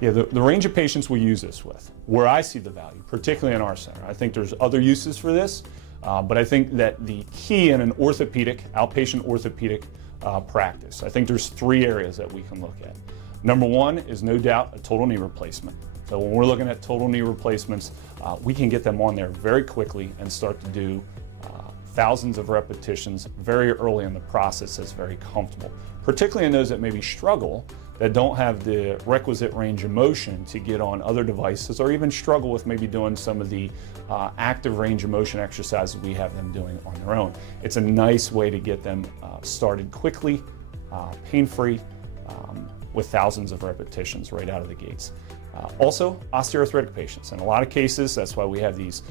Yeah, the range of patients we use this with, where I see the value, particularly in our center. I think there's other uses for this, but I think that the key in an outpatient orthopedic practice, I think there's 3 areas that we can look at. Number 1 is no doubt a total knee replacement. So when we're looking at total knee replacements, we can get them on there very quickly and start to do thousands of repetitions very early in the process that's very comfortable, particularly in those that maybe struggle, that don't have the requisite range of motion to get on other devices, or even struggle with maybe doing some of the active range of motion exercises we have them doing on their own. It's a nice way to get them started quickly, pain-free, with thousands of repetitions right out of the gates. Also, osteoarthritic patients. In a lot of cases, that's why we have these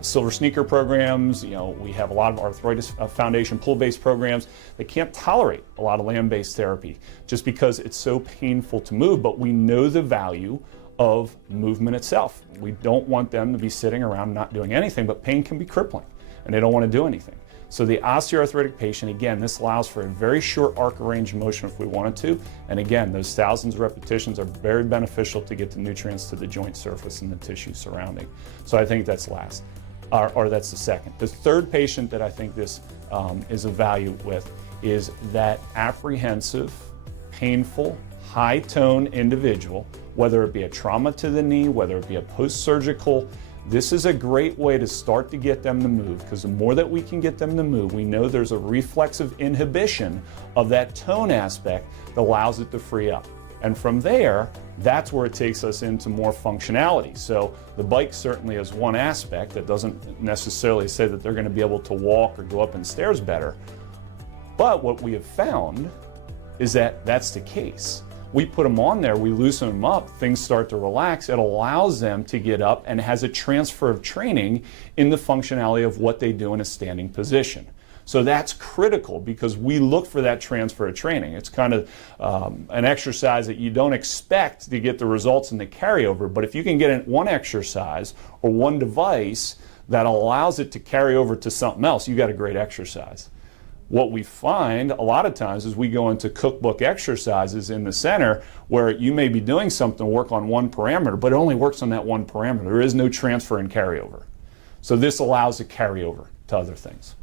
silver sneaker programs. You know, we have a lot of arthritis foundation pull-based programs that can't tolerate a lot of land-based therapy just because it's so painful to move, but we know the value of movement itself. We don't want them to be sitting around not doing anything, but pain can be crippling and they don't want to do anything. So the osteoarthritic patient, again, this allows for a very short arc of range of motion if we wanted to. And again, those thousands of repetitions are very beneficial to get the nutrients to the joint surface and the tissue surrounding. So I think that's last, or that's the second. The third patient that I think this is of value with is that apprehensive, painful, high-tone individual, whether it be a trauma to the knee, whether it be a post-surgical. This is a great way to start to get them to move, because the more that we can get them to move, we know there's a reflexive inhibition of that tone aspect that allows it to free up. And from there, that's where it takes us into more functionality. So the bike certainly is one aspect that doesn't necessarily say that they're going to be able to walk or go up in stairs better. But what we have found is that that's the case. We put them on there, we loosen them up, things start to relax, it allows them to get up and has a transfer of training in the functionality of what they do in a standing position. So that's critical because we look for that transfer of training. It's kind of an exercise that you don't expect to get the results in the carryover, but if you can get one exercise or one device that allows it to carry over to something else, you got a great exercise. What we find a lot of times is we go into cookbook exercises in the center where you may be doing something, work on one parameter, but it only works on that one parameter. There is no transfer and carryover. So this allows a carryover to other things.